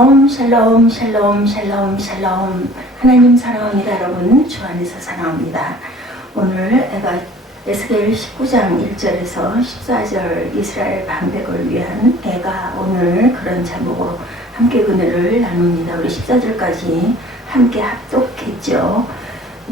샬롬 샬롬 샬롬 샬롬 샬롬. 하나님 사랑합니다 여러분. 주 안에서 사랑합니다. 오늘 애가 에스겔 19장 1절에서 14절 이스라엘 방백을 위한 애가 오늘 그런 제목으로 함께 은혜를 나눕니다. 우리 14절까지 함께 합독했죠.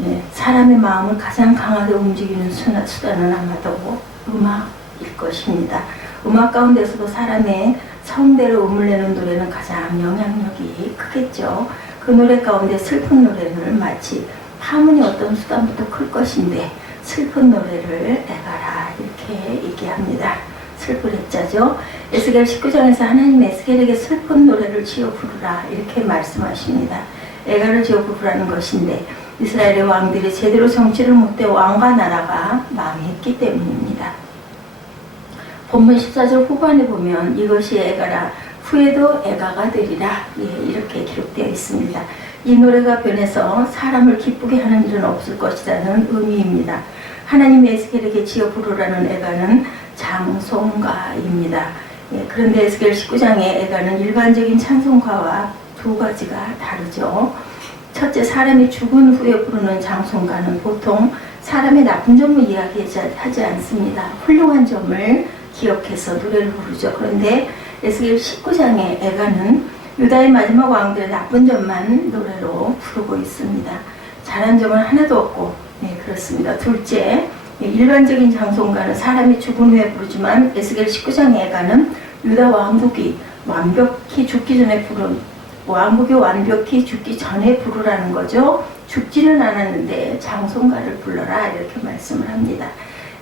예, 사람의 마음을 가장 강하게 움직이는 수단은 아마도 음악일 것입니다. 음악 가운데서도 사람의 성대로 음을 내는 노래는 가장 영향력이 크겠죠. 그 노래 가운데 슬픈 노래는 마치 파문이 어떤 수단부터 클 것인데 슬픈 노래를 애가라 이렇게 얘기합니다. 슬픈 애자죠. 에스겔 19장에서 하나님 에스겔에게 슬픈 노래를 지어 부르라 이렇게 말씀하십니다. 애가를 지어 부르라는 것인데 이스라엘의 왕들이 제대로 정치를 못해 왕과 나라가 망했기 때문입니다. 본문 14절 후반에 보면 이것이 애가라 후에도 애가가 되리라 예, 이렇게 기록되어 있습니다. 이 노래가 변해서 사람을 기쁘게 하는 일은 없을 것이라는 의미입니다. 하나님 에스겔에게 지어 부르라는 애가는 장송가입니다. 예, 그런데 에스겔 19장의 애가는 일반적인 찬송가와 두 가지가 다르죠. 첫째 사람이 죽은 후에 부르는 장송가는 보통 사람의 나쁜 점을 이야기하지 않습니다. 훌륭한 점을 기억해서 노래를 부르죠. 그런데 에스겔 19장의 애가는 유다의 마지막 왕들의 나쁜 점만 노래로 부르고 있습니다. 잘한 점은 하나도 없고, 네, 그렇습니다. 둘째, 예, 일반적인 장송가는 사람이 죽은 후에 부르지만 에스겔 19장의 애가는 유다 왕국이 완벽히 죽기 전에 부른 왕국이 완벽히 죽기 전에 부르라는 거죠. 죽지는 않았는데 장송가를 불러라 이렇게 말씀을 합니다.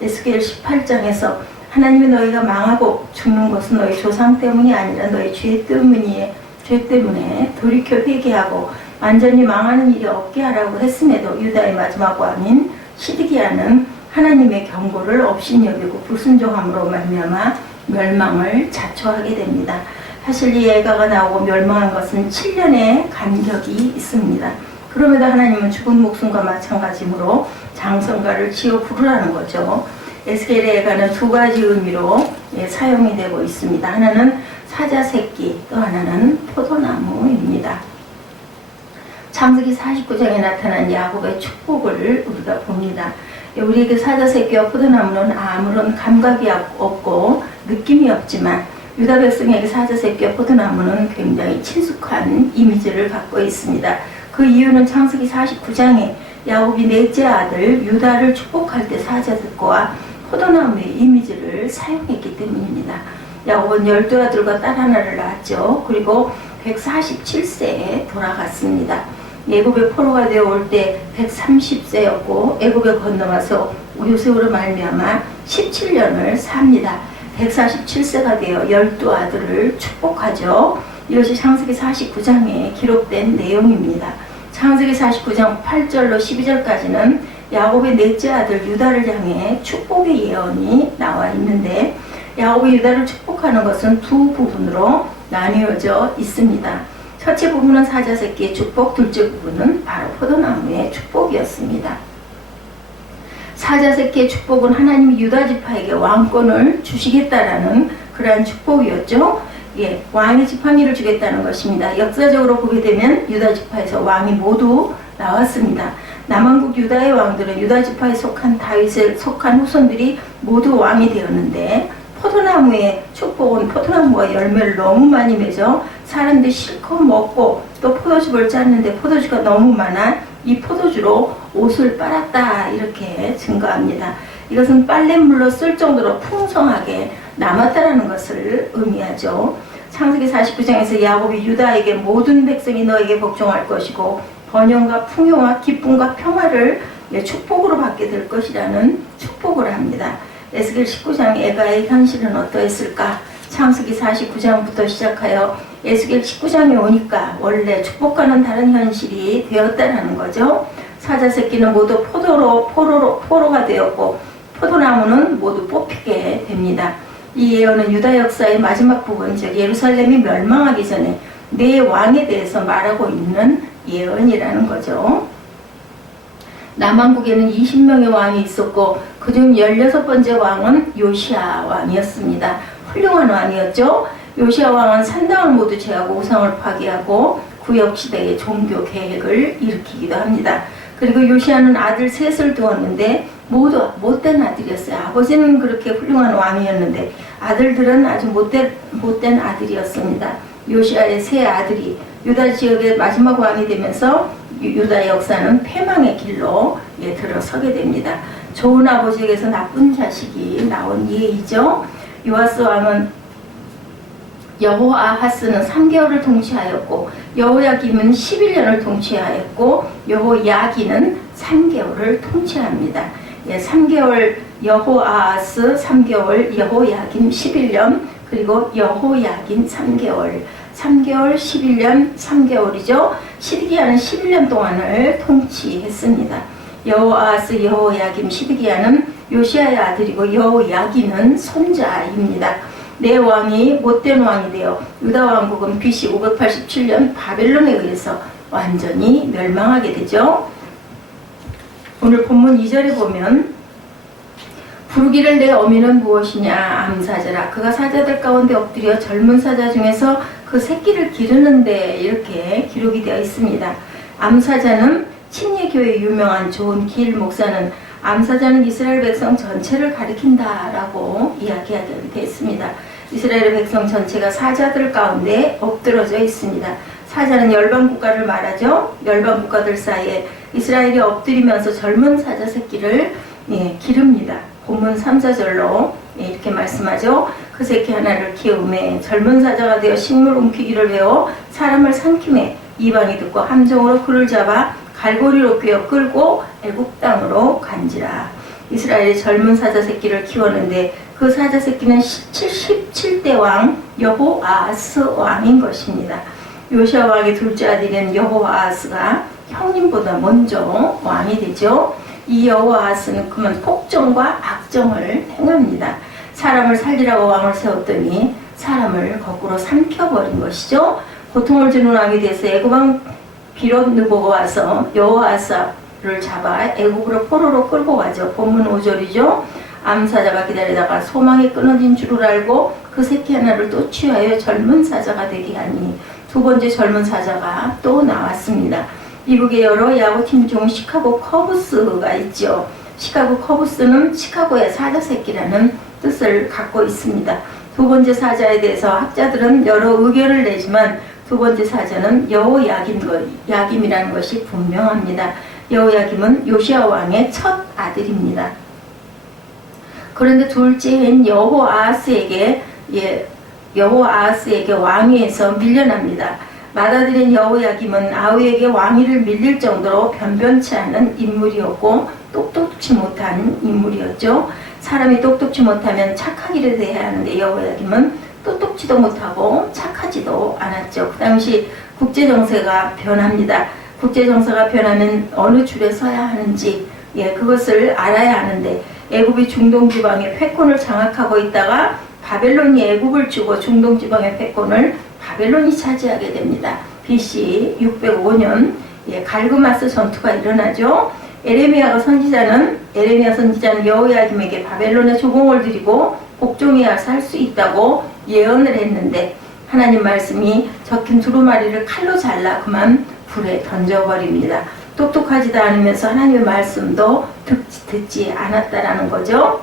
에스겔 18장에서 하나님이 너희가 망하고 죽는 것은 너희 조상 때문이 아니라 너희 죄 때문이에 죄 때문에 돌이켜 회개하고 완전히 망하는 일이 없게 하라고 했음에도 유다의 마지막 왕인 시드기야는 하나님의 경고를 업신여기고 불순종함으로 말미암아 멸망을 자초하게 됩니다. 사실 이 애가가 나오고 멸망한 것은 7년의 간격이 있습니다. 그럼에도 하나님은 죽은 목숨과 마찬가지로 장성가를 지어 부르라는 거죠. 에스겔의 애가는 두 가지 의미로 예, 사용이 되고 있습니다. 하나는 사자 새끼, 또 하나는 포도나무입니다. 창세기 49장에 나타난 야곱의 축복을 우리가 봅니다. 예, 우리에게 사자 새끼와 포도나무는 아무런 감각이 없고 느낌이 없지만 유다 백성에게 사자 새끼와 포도나무는 굉장히 친숙한 이미지를 갖고 있습니다. 그 이유는 창세기 49장에 야곱이 넷째 아들 유다를 축복할 때 사자들과 포도나무의 이미지를 사용했기 때문입니다. 야곱은 열두 아들과 딸 하나를 낳았죠. 그리고 147세에 돌아갔습니다. 애굽의 포로가 되어 올 때 130세였고 애굽에 건너와서 요셉으로 말미암아 17년을 삽니다. 147세가 되어 열두 아들을 축복하죠. 이것이 창세기 49장에 기록된 내용입니다. 창세기 49장 8절로 12절까지는 야곱의 넷째 아들 유다를 향해 축복의 예언이 나와 있는데 야곱이 유다를 축복하는 것은 두 부분으로 나뉘어져 있습니다. 첫째 부분은 사자 새끼의 축복, 둘째 부분은 바로 포도나무의 축복이었습니다. 사자 새끼의 축복은 하나님이 유다 지파에게 왕권을 주시겠다라는 그러한 축복이었죠. 예, 왕의 지팡이를 주겠다는 것입니다. 역사적으로 보게 되면 유다 지파에서 왕이 모두 나왔습니다. 남왕국 유다의 왕들은 유다 지파에 속한 다윗에 속한 후손들이 모두 왕이 되었는데 포도나무의 축복은 포도나무가 열매를 너무 많이 맺어 사람들이 실컷 먹고 또 포도즙을 짰는데 포도주가 너무 많아 이 포도주로 옷을 빨았다 이렇게 증거합니다. 이것은 빨랫물로 쓸 정도로 풍성하게 남았다라는 것을 의미하죠. 창세기 49장에서 야곱이 유다에게 모든 백성이 너에게 복종할 것이고 번영과 풍요와 기쁨과 평화를 축복으로 받게 될 것이라는 축복을 합니다. 에스겔 19장 에가의 현실은 어떠했을까? 창세기 49장부터 시작하여 에스겔 19장에 오니까 원래 축복과는 다른 현실이 되었다는 거죠. 사자 새끼는 모두 포도로 포로로 포로가 되었고 포도나무는 모두 뽑히게 됩니다. 이 예언은 유다 역사의 마지막 부분, 즉 예루살렘이 멸망하기 전에 내 왕에 대해서 말하고 있는 예언이라는 거죠. 남한국에는 20명의 왕이 있었고 그중 16번째 왕은 요시아 왕이었습니다. 훌륭한 왕이었죠. 요시아 왕은 산당을 모두 제하고 우상을 파괴하고 구역 시대의 종교 계획을 일으키기도 합니다. 그리고 요시아는 아들 셋을 두었는데 모두 못된 아들이었어요. 아버지는 그렇게 훌륭한 왕이었는데 아들들은 아주 못된, 못된 아들이었습니다. 요시아의 세 아들이 유다 지역의 마지막 왕이 되면서 유- 유다 역사는 패망의 길로 예, 들어서게 됩니다. 좋은 아버지에게서 나쁜 자식이 나온 예이죠. 요아스 왕은 여호아하스는 3개월을 통치하였고 여호야김은 11년을 통치하였고 여호야기는 3개월을 통치합니다. 예, 3개월 여호아하스 3개월 여호야김 11년 그리고 여호야긴 3개월 3개월 11년 3개월이죠. 시드기야는 11년 동안을 통치했습니다. 여호아하스 여호야김 시드기야는 요시아의 아들이고 여호야기는 손자입니다. 네 왕이 못된 왕이 되어 유다 왕국은 BC 587년 바벨론에 의해서 완전히 멸망하게 되죠. 오늘 본문 2절에 보면 부르기를 내 어미는 무엇이냐 암사자라 그가 사자들 가운데 엎드려 젊은 사자 중에서 그 새끼를 기르는데 이렇게 기록이 되어 있습니다. 암사자는 침례교회 유명한 좋은 길 목사는 암사자는 이스라엘 백성 전체를 가리킨다라고 이야기하게 되었습니다. 이스라엘 백성 전체가 사자들 가운데 엎드러져 있습니다. 사자는 열방 국가를 말하죠. 열방 국가들 사이에 이스라엘이 엎드리면서 젊은 사자 새끼를 예, 기릅니다. 본문 3, 4절로 예, 이렇게 말씀하죠. 그 새끼 하나를 키우매 젊은 사자가 되어 식물 움키기를 배워 사람을 삼킴에 이방이 듣고 함정으로 그를 잡아 갈고리로 꿰어 끌고 애국 땅으로 간지라. 이스라엘이 젊은 사자 새끼를 키웠는데 그 사자 새끼는 77대 왕 여호아스 왕인 것입니다. 요시아 왕의 둘째 아들인 여호아스가 형님보다 먼저 왕이 되죠. 이 여호아스는 그만 폭정과 악정을 행합니다. 사람을 살리라고 왕을 세웠더니 사람을 거꾸로 삼켜버린 것이죠. 고통을 주는 왕이 돼서 애굽왕 비롯 누보가 와서 여호아스를 잡아 애굽으로 포로로 끌고 가죠. 본문 5절이죠. 암사자가 기다리다가 소망이 끊어진 줄을 알고 그 새끼 하나를 또 취하여 젊은 사자가 되게 하니 두 번째 젊은 사자가 또 나왔습니다. 미국의 여러 야구팀 중 시카고 커브스가 있죠. 시카고 커브스는 시카고의 사자 새끼라는 뜻을 갖고 있습니다. 두 번째 사자에 대해서 학자들은 여러 의견을 내지만 두 번째 사자는 여호야김 거- 야김이라는 것이 분명합니다. 여호야김은 요시아 왕의 첫 아들입니다. 그런데 둘째인 여호아스에게 예, 여호아스에게 왕위에서 밀려납니다. 맏아들인 여호야김은 아우에게 왕위를 밀릴 정도로 변변치 않은 인물이었고 똑똑치 못한 인물이었죠. 사람이 똑똑치 못하면 착하기를 해야 하는데 여호야김은 똑똑지도 못하고 착하지도 않았죠. 그 당시 국제 정세가 변합니다. 국제 정세가 변하면 어느 줄에 서야 하는지 예, 그것을 알아야 하는데 애굽이 중동 지방의 패권을 장악하고 있다가 바벨론이 애굽을 주고 중동 지방의 패권을 바벨론이 차지하게 됩니다. BC 605년 예, 갈그마스 전투가 일어나죠. 에레미야가 선지자는 에레미야 선지자는 여호야김에게 바벨론에 조공을 드리고 복종해야 살 수 있다고 예언을 했는데 하나님 말씀이 적힌 두루마리를 칼로 잘라 그만 불에 던져버립니다. 똑똑하지도 않으면서 하나님의 말씀도 듣지, 듣지 않았다라는 거죠.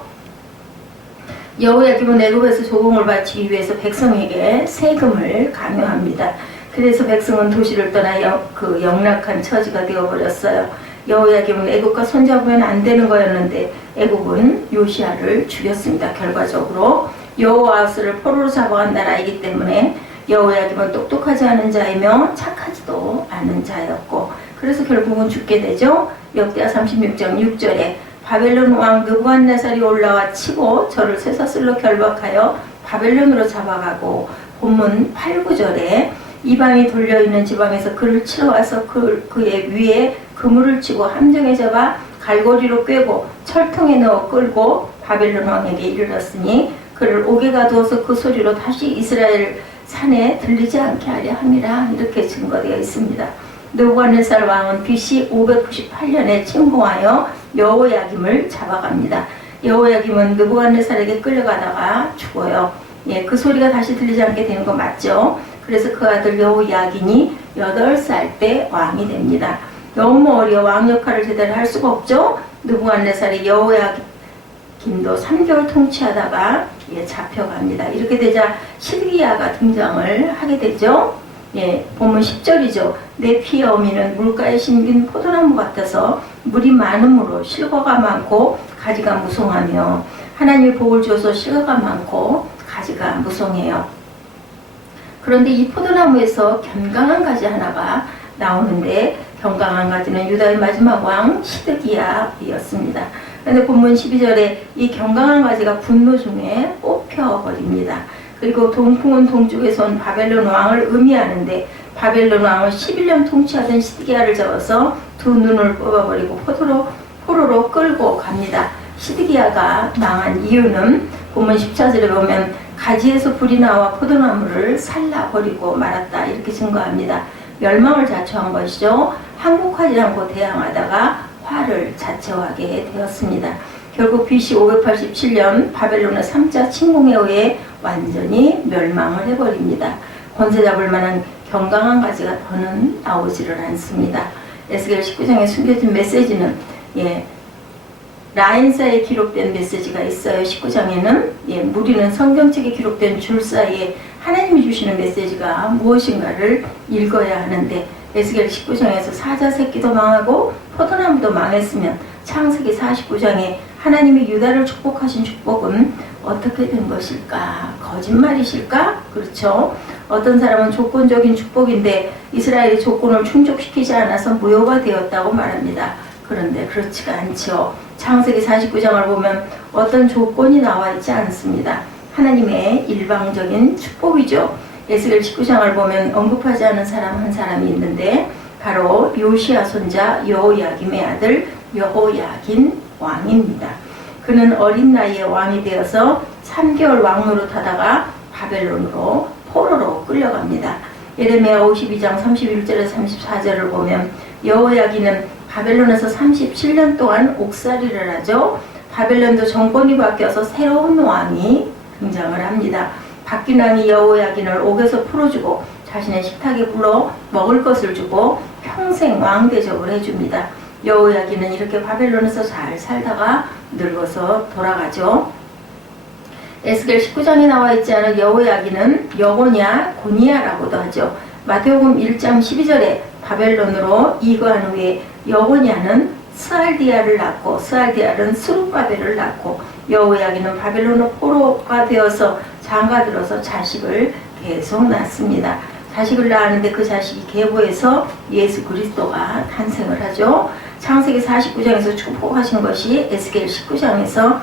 여호야김은 애굽에서 조공을 바치기 위해서 백성에게 세금을 강요합니다. 그래서 백성은 도시를 떠나 영, 그 영락한 처지가 되어버렸어요. 여호야김은 애굽과 손잡으면 안 되는 거였는데 애굽은 요시아를 죽였습니다. 결과적으로 여호아스를 포로로 잡아간 나라이기 때문에 여호야김은 똑똑하지 않은 자이며 착하지도 않은 자였고 그래서 결국은 죽게 되죠. 역대하 36장 6절에 바벨론 왕 느부갓네살이 올라와 치고 저를 쇠사슬로 결박하여 바벨론으로 잡아가고 본문 8, 9절에 이방이 돌려있는 지방에서 그를 치러 와서 그, 그의 위에 그물을 치고 함정에 잡아 갈고리로 꿰고 철통에 넣어 끌고 바벨론 왕에게 이르렀으니 그를 옥에 가두어서 그 소리로 다시 이스라엘 산에 들리지 않게 하려 함이라 이렇게 증거되어 있습니다. 느부갓네살 왕은 BC 598년에 침공하여 여호야김을 잡아갑니다. 여호야김은 느부갓네살에게 끌려가다가 죽어요. 예, 그 소리가 다시 들리지 않게 되는 거 맞죠? 그래서 그 아들 여호야긴이 8살 때 왕이 됩니다. 너무 어려 왕 역할을 제대로 할 수가 없죠? 느부갓네살이 여호야긴도 3개월 통치하다가 예, 잡혀갑니다. 이렇게 되자 시드기야가 등장을 하게 되죠. 예, 보면 10절이죠. 내 피의 어미는 물가에 심긴 포도나무 같아서 물이 많음으로 실과가 많고 가지가 무성하며 하나님의 복을 주어서 실과가 많고 가지가 무성해요. 그런데 이 포도나무에서 견강한 가지 하나가 나오는데 견강한 가지는 유다의 마지막 왕 시드기야이었습니다. 그런데 본문 12절에 이 견강한 가지가 분노 중에 뽑혀버립니다. 그리고 동풍은 동쪽에서 온 바벨론 왕을 의미하는데 바벨론 왕은 11년 통치하던 시드기야를 잡아서 두 눈을 뽑아버리고 포도로 포로로 끌고 갑니다. 시드기야가 망한 이유는 본문 14절에 보면 가지에서 불이 나와 포도나무를 살라버리고 말았다 이렇게 증거합니다. 멸망을 자초한 것이죠. 항복하지 않고 대항하다가 화를 자초하게 되었습니다. 결국 BC 587년 바벨론의 3자 침공에 의해 완전히 멸망을 해버립니다. 권세 잡을 만한 경강한 가지가 더는 나오지를 않습니다. 에스겔 19장에 숨겨진 메시지는 예, 라인사에 기록된 메시지가 있어요. 19장에는 예, 무리는 성경책에 기록된 줄 사이에 하나님이 주시는 메시지가 무엇인가를 읽어야 하는데 에스겔 19장에서 사자 새끼도 망하고 포도나무도 망했으면 창세기 49장에 하나님이 유다를 축복하신 축복은 어떻게 된 것일까? 거짓말이실까? 그렇죠. 어떤 사람은 조건적인 축복인데 이스라엘이 조건을 충족시키지 않아서 무효가 되었다고 말합니다. 그런데 그렇지가 않죠. 창세기 49장을 보면 어떤 조건이 나와 있지 않습니다. 하나님의 일방적인 축복이죠. 에스겔 19장을 보면 언급하지 않은 사람 한 사람이 있는데 바로 요시아 손자 여호야김의 아들 여호야긴 왕입니다. 그는 어린 나이에 왕이 되어서 3개월 왕노릇 하다가 바벨론으로 포로로 끌려갑니다. 예레미야 52장 31절에서 34절을 보면 여호야기는 바벨론에서 37년 동안 옥살이를 하죠. 바벨론도 정권이 바뀌어서 새로운 왕이 등장을 합니다. 바뀐 왕이 여호야긴을 옥에서 풀어주고 자신의 식탁에 불러 먹을 것을 주고 평생 왕 대접을 해줍니다. 여호야기는 이렇게 바벨론에서 잘 살다가 늙어서 돌아가죠. 에스겔 19장에 나와 있지 않은 여호야기는 여고냐 고니야라고도 하죠. 마태복음 1장 12절에 바벨론으로 이거한 후에 여고냐는 스알디아를 낳고 스알디아는 스룹바벨을 낳고 여호야기는 바벨론으로 포로가 되어서 장가들어서 자식을 계속 낳습니다. 자식을 낳았는데 그 자식이 계보에서 예수 그리스도가 탄생을 하죠. 창세기 49장에서 축복하신 것이 에스겔 19장에서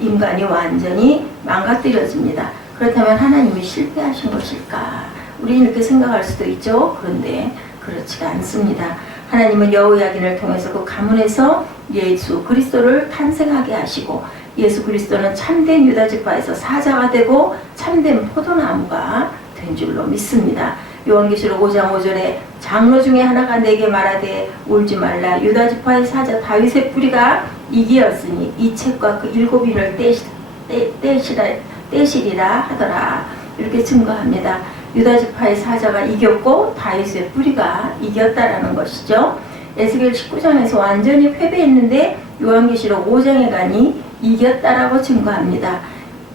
인간이 완전히 망가뜨려집니다. 그렇다면 하나님이 실패하신 것일까? 우리는 이렇게 생각할 수도 있죠. 그런데 그렇지가 않습니다. 하나님은 여호야긴을 통해서 그 가문에서 예수 그리스도를 탄생하게 하시고 예수 그리스도는 참된 유다 지파에서 사자가 되고 참된 포도나무가 된 줄로 믿습니다. 요한계시록 5장 5절에 장로 중에 하나가 내게 말하되 울지 말라 유다 지파의 사자 다윗의 뿌리가 이기었으니 이 책과 그 일곱 인을 떼시, 떼, 떼시라, 떼시리라 하더라 이렇게 증거합니다. 유다 지파의 사자가 이겼고 다윗의 뿌리가 이겼다라는 것이죠. 에스겔 19장에서 완전히 패배했는데 요한계시록 5장에 가니 이겼다라고 증거합니다.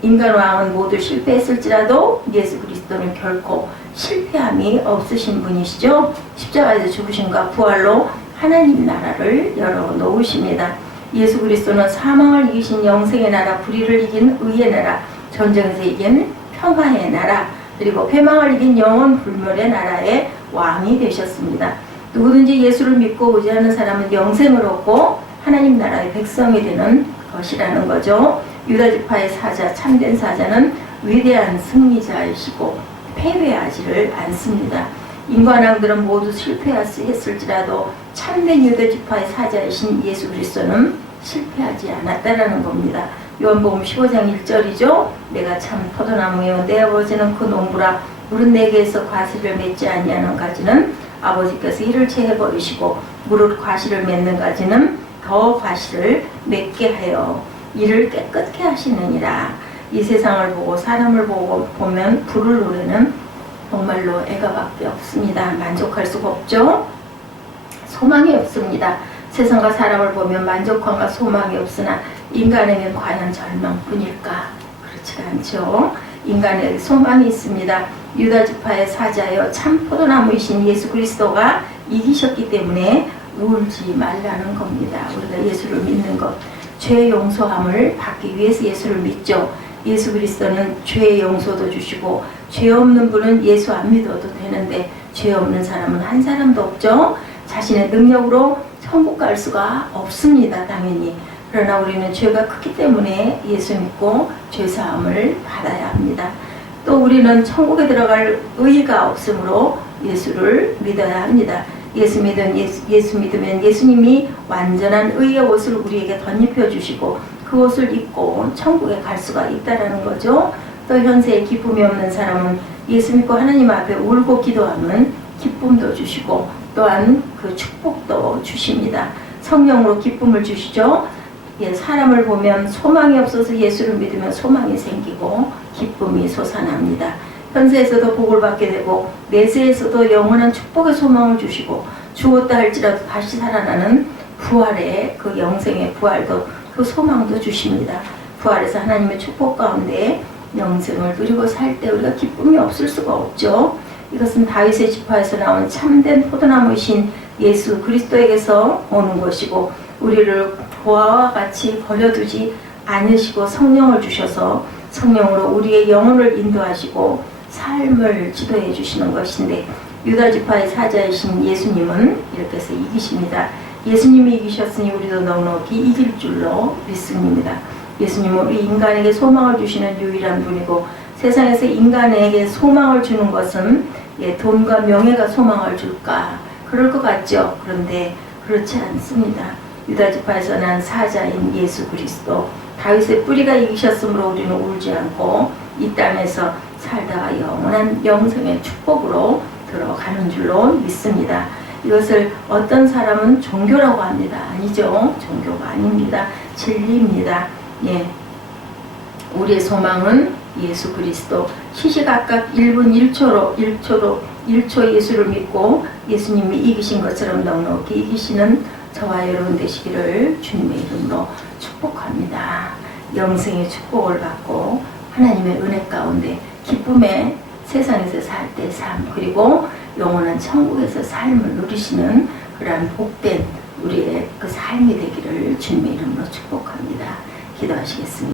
인간 왕은 모두 실패했을지라도 예수 그리스도는 결코 실패함이 없으신 분이시죠. 십자가에서 죽으심과 부활로 하나님 나라를 열어 놓으십니다. 예수 그리스도는 사망을 이기신 영생의 나라, 불의를 이긴 의의 나라, 전쟁에서 이긴 평화의 나라, 그리고 패망을 이긴 영원 불멸의 나라의 왕이 되셨습니다. 누구든지 예수를 믿고 의지하는 사람은 영생을 얻고 하나님 나라의 백성이 되는 것이라는 거죠. 유다 지파의 사자, 참된 사자는 위대한 승리자이시고 패배하지를 않습니다. 인간왕들은 모두 실패했을지라도 참된 유다 지파의 사자이신 예수 그리스도는 실패하지 않았다라는 겁니다. 요한복음 15장 1절이죠. 내가 참 포도나무요 내 아버지는 그 농부라 물은 내게서 과실을 맺지 아니하는 가지는 아버지께서 이를 채해 버리시고 무릇 과실을 맺는 가지는 더 과실을 맺게 하여 이를 깨끗게 하시느니라. 이 세상을 보고 사람을 보고 보면 불을 노래는 정말로 애가밖에 없습니다. 만족할 수가 없죠. 소망이 없습니다. 세상과 사람을 보면 만족감과 소망이 없으나 인간에겐 과연 절망뿐일까? 그렇지가 않죠. 인간의 소망이 있습니다. 유다 지파의 사자여 참 포도나무이신 예수 그리스도가 이기셨기 때문에 울지 말라는 겁니다. 우리가 예수를 믿는 것, 죄 용서함을 받기 위해서 예수를 믿죠. 예수 그리스도는 죄 용서도 주시고 죄 없는 분은 예수 안 믿어도 되는데 죄 없는 사람은 한 사람도 없죠. 자신의 능력으로 천국 갈 수가 없습니다. 당연히. 그러나 우리는 죄가 크기 때문에 예수 믿고 죄 사함을 받아야 합니다. 또 우리는 천국에 들어갈 의의가 없으므로 예수를 믿어야 합니다. 예수 믿은 예수, 예수 믿으면 예수님이 완전한 의의 옷을 우리에게 덧입혀 주시고 그 옷을 입고 천국에 갈 수가 있다라는 거죠. 또 현세에 기쁨이 없는 사람은 예수 믿고 하나님 앞에 울고 기도하면 기쁨도 주시고 또한 그 축복도 주십니다. 성령으로 기쁨을 주시죠. 예, 사람을 보면 소망이 없어서 예수를 믿으면 소망이 생기고 기쁨이 솟아납니다. 현세에서도 복을 받게 되고 내세에서도 영원한 축복의 소망을 주시고 죽었다 할지라도 다시 살아나는 부활의 그 영생의 부활도 그 소망도 주십니다. 부활에서 하나님의 축복 가운데 영생을 누리고 살 때 우리가 기쁨이 없을 수가 없죠. 이것은 다윗의 지파에서 나온 참된 포도나무이신 예수 그리스도에게서 오는 것이고 우리를 보아와 같이 버려두지 않으시고 성령을 주셔서 성령으로 우리의 영혼을 인도하시고 삶을 지도해 주시는 것인데 유다 지파의 사자이신 예수님은 이렇게 해서 이기십니다. 예수님이 이기셨으니 우리도 넉넉히 이길 줄로 믿습니다. 예수님은 우리 인간에게 소망을 주시는 유일한 분이고 세상에서 인간에게 소망을 주는 것은 예, 돈과 명예가 소망을 줄까 그럴 것 같죠. 그런데 그렇지 않습니다. 유다 지파에서 난 사자인 예수 그리스도 다윗의 뿌리가 이기셨으므로 우리는 울지 않고 이 땅에서 살다가 영원한 영생의 축복으로 들어가는 줄로 믿습니다. 이것을 어떤 사람은 종교라고 합니다. 아니죠. 종교가 아닙니다. 진리입니다. 예. 우리의 소망은 예수 그리스도 시시각각 1분 1초로 1초로 1초 예수를 믿고 예수님이 이기신 것처럼 넉넉히 이기시는 저와 여러분 되시기를 주님의 이름으로 축복합니다. 영생의 축복을 받고 하나님의 은혜 가운데 기쁨의 세상에서 살 때 삶 그리고 영원한 천국에서 삶을 누리시는 그러한 복된 우리의 그 삶이 되기를 주님의 이름으로 축복합니다. 기도하시겠습니다.